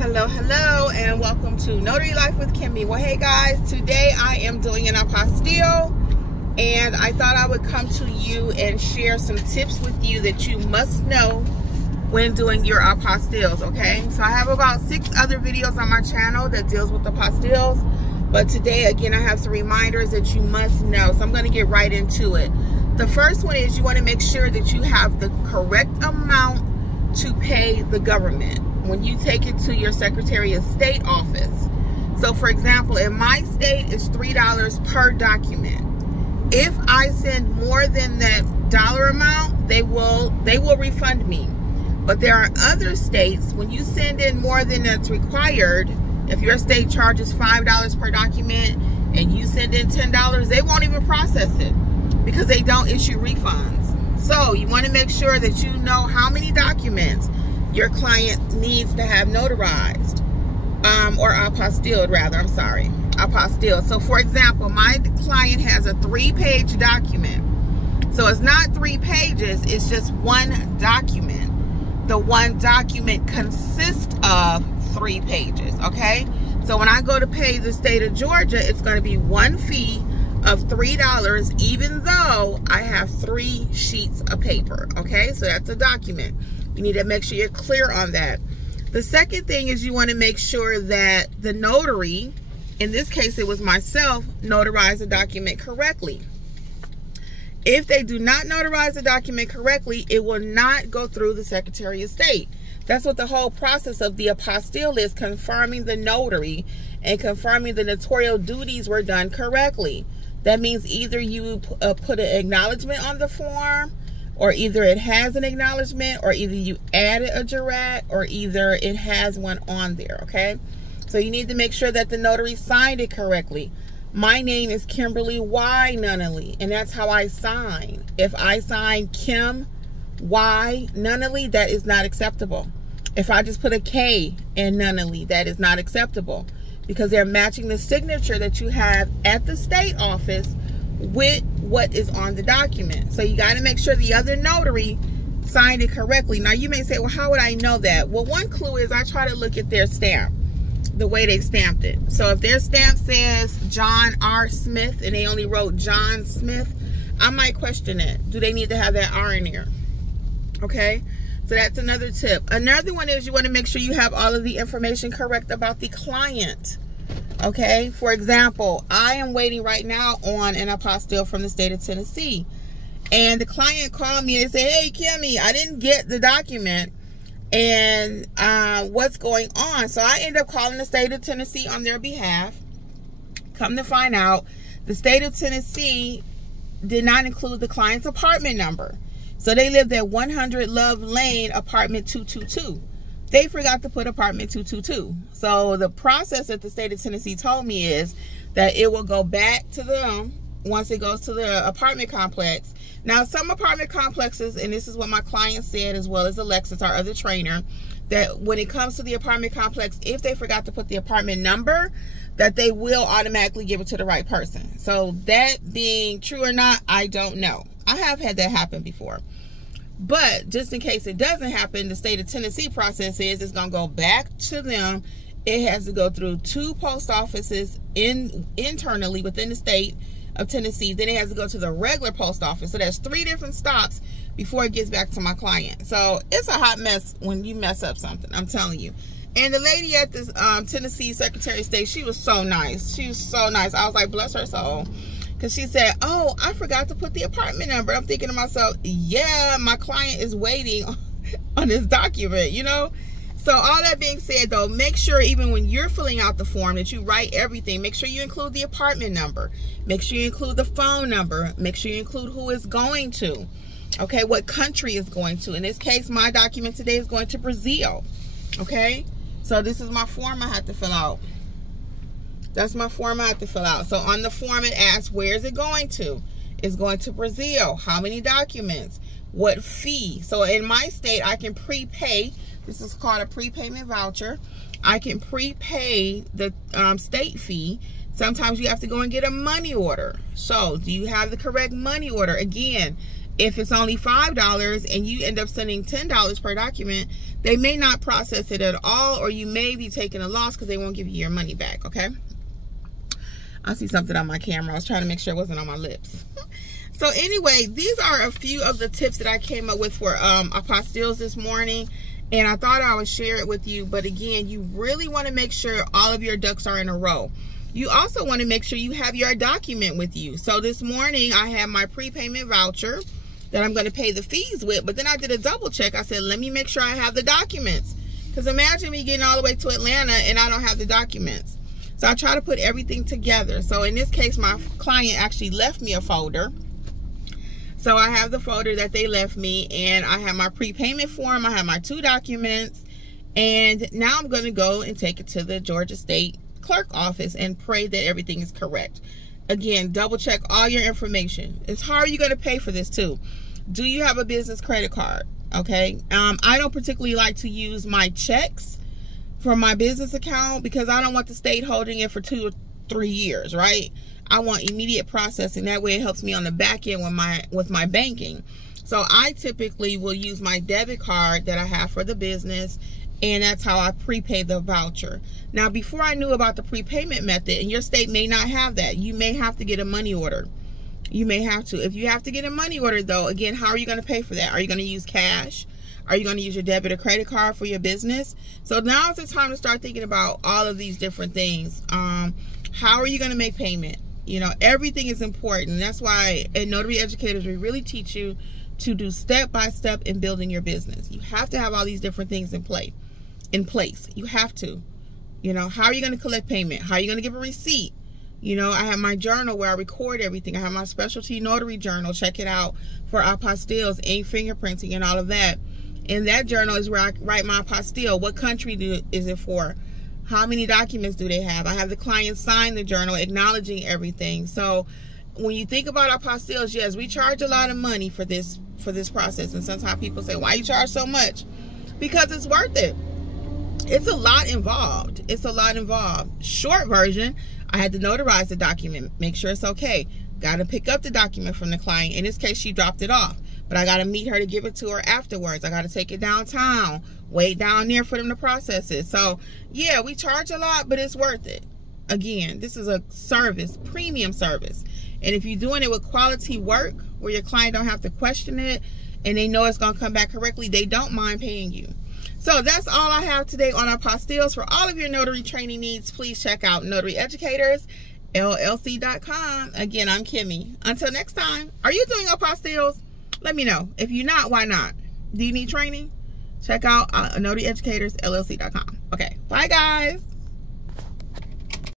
Hello, and welcome to Notary Life with Kimmy. Well, hey guys, today I am doing an apostille, and I thought I would come to you and share some tips with you that you must know when doing your apostilles, okay? So I have about 6 other videos on my channel that deals with apostilles, but today, again, I have some reminders that you must know, so I'm going to get right into it. The first one is you want to make sure that you have the correct amount to pay the government when you take it to your Secretary of State office. So for example, in my state, it's $3 per document. If I send more than that dollar amount, they will refund me. But there are other states, when you send in more than that's required, if your state charges $5 per document and you send in $10, they won't even process it because they don't issue refunds. So you want to make sure that you know how many documents your client needs to have notarized, or apostilled rather, apostille. So for example, my client has a 3-page document. So it's not 3 pages, it's just one document. The one document consists of 3 pages, okay? So when I go to pay the state of Georgia, it's going to be one fee of $3, even though I have 3 sheets of paper, okay? So that's a document. You need to make sure you're clear on that. The second thing is you want to make sure that the notary, in this case it was myself, notarized the document correctly. If they do not notarize the document correctly, it will not go through the Secretary of State. That's what the whole process of the apostille is, confirming the notary and confirming the notarial duties were done correctly. That means either you put an acknowledgement on the form, or either it has an acknowledgement, or either you added a jurat, or either it has one on there, okay? So you need to make sure that the notary signed it correctly. My name is Kimberly Y. Nunnally, and that's how I sign. If I sign Kim Y. Nunnally, that is not acceptable. If I just put a K in Nunnally, that is not acceptable, because they're matching the signature that you have at the state office with what is on the document. So you got to make sure the other notary signed it correctly. Now you may say, well, how would I know that? Well, one clue is I try to look at their stamp, the way they stamped it. So if their stamp says John R. Smith and they only wrote John Smith, I might question it. Do they need to have that R in there? Okay, so that's another tip. Another one is you want to make sure you have all of the information correct about the client. Okay, for example, I am waiting right now on an apostille from the state of Tennessee, and the client called me and said, hey Kimmy, I didn't get the document, and what's going on? So I ended up calling the state of Tennessee on their behalf. Come to find out, the state of Tennessee did not include the client's apartment number. So they lived at 100 Love Lane, apartment 222. They forgot to put apartment 222. So the process that the state of Tennessee told me is that it will go back to them once it goes to the apartment complex. Now, some apartment complexes, and this is what my client said, as well as Alexis, our other trainer, that when it comes to the apartment complex, if they forgot to put the apartment number, that they will automatically give it to the right person. So that being true or not, I don't know. I have had that happen before. But just in case it doesn't happen, the state of Tennessee process is it's going to go back to them. It has to go through 2 post offices internally within the state of Tennessee. Then it has to go to the regular post office. So there's 3 different stops before it gets back to my client. So it's a hot mess when you mess up something, I'm telling you. And the lady at this Tennessee Secretary of State, she was so nice. She was so nice. I was like, bless her soul. Because she said, oh, I forgot to put the apartment number. I'm thinking to myself, yeah, my client is waiting on this document, you know? So all that being said, though, make sure even when you're filling out the form that you write everything. Make sure you include the apartment number. Make sure you include the phone number. Make sure you include who it's going to. Okay, what country is going to. In this case, my document today is going to Brazil. Okay, so this is my form I have to fill out. That's my form I have to fill out. So on the form it asks, where is it going to? It's going to Brazil. How many documents? What fee? So in my state, I can prepay. This is called a prepayment voucher. I can prepay the state fee. Sometimes you have to go and get a money order. So do you have the correct money order? Again, If it's only $5 and you end up sending $10 per document, they may not process it at all, or you may be taking a loss because they won't give you your money back, okay? I see something on my camera. I was trying to make sure it wasn't on my lips. So anyway, these are a few of the tips that I came up with for apostilles this morning, and I thought I would share it with you. But again, you really want to make sure all of your ducks are in a row. You also want to make sure you have your document with you. So this morning I have my prepayment voucher that I'm going to pay the fees with, but then I did a double check. I said, let me make sure I have the documents, because imagine me getting all the way to Atlanta and I don't have the documents. So I try to put everything together. So in this case, my client actually left me a folder. So I have the folder that they left me, and I have my prepayment form, I have my 2 documents, and now I'm going to go and take it to the Georgia State Clerk office and pray that everything is correct. Again, double check all your information. It's how are you going to pay for this too? Do you have a business credit card? Okay. I don't particularly like to use my checks from my business account because I don't want the state holding it for 2 or 3 years, right? I want immediate processing. That way it helps me on the back end with my banking. So I typically will use my debit card that I have for the business, and that's how I prepay the voucher. Now, before I knew about the prepayment method, and your state may not have that, you may have to get a money order. You may have to. If you have to get a money order, though, again, how are you going to pay for that? Are you going to use cash? Are you going to use your debit or credit card for your business? So now is the time to start thinking about all of these different things. How are you going to make payment? You know, everything is important. That's why at Notary Educators, we really teach you to do step-by-step in building your business. You have to have all these different things in place. You have to. You know, how are you going to collect payment? How are you going to give a receipt? You know, I have my journal where I record everything. I have my specialty notary journal. Check it out for apostilles, ink fingerprinting, and all of that. In that journal is where I write my apostille. What country is it for? How many documents do they have? I have the client sign the journal acknowledging everything. So when you think about apostilles, yes, we charge a lot of money for this process. And sometimes people say, why you charge so much? Because it's worth it. It's a lot involved. It's a lot involved. Short version, I had to notarize the document, make sure it's okay. Got to pick up the document from the client. In this case, she dropped it off, but I got to meet her to give it to her afterwards. I got to take it downtown, wait down there for them to process it. So yeah, we charge a lot, but it's worth it. Again, this is a service, premium service. And if you're doing it with quality work where your client don't have to question it and they know it's going to come back correctly, they don't mind paying you. So that's all I have today on apostilles. For all of your notary training needs, please check out NotaryEducatorsLLC.com. Again, I'm Kimmy. Until next time, are you doing apostilles? Let me know. If you're not, why not? Do you need training? Check out NotaryEducatorsLLC.com. Okay, bye guys.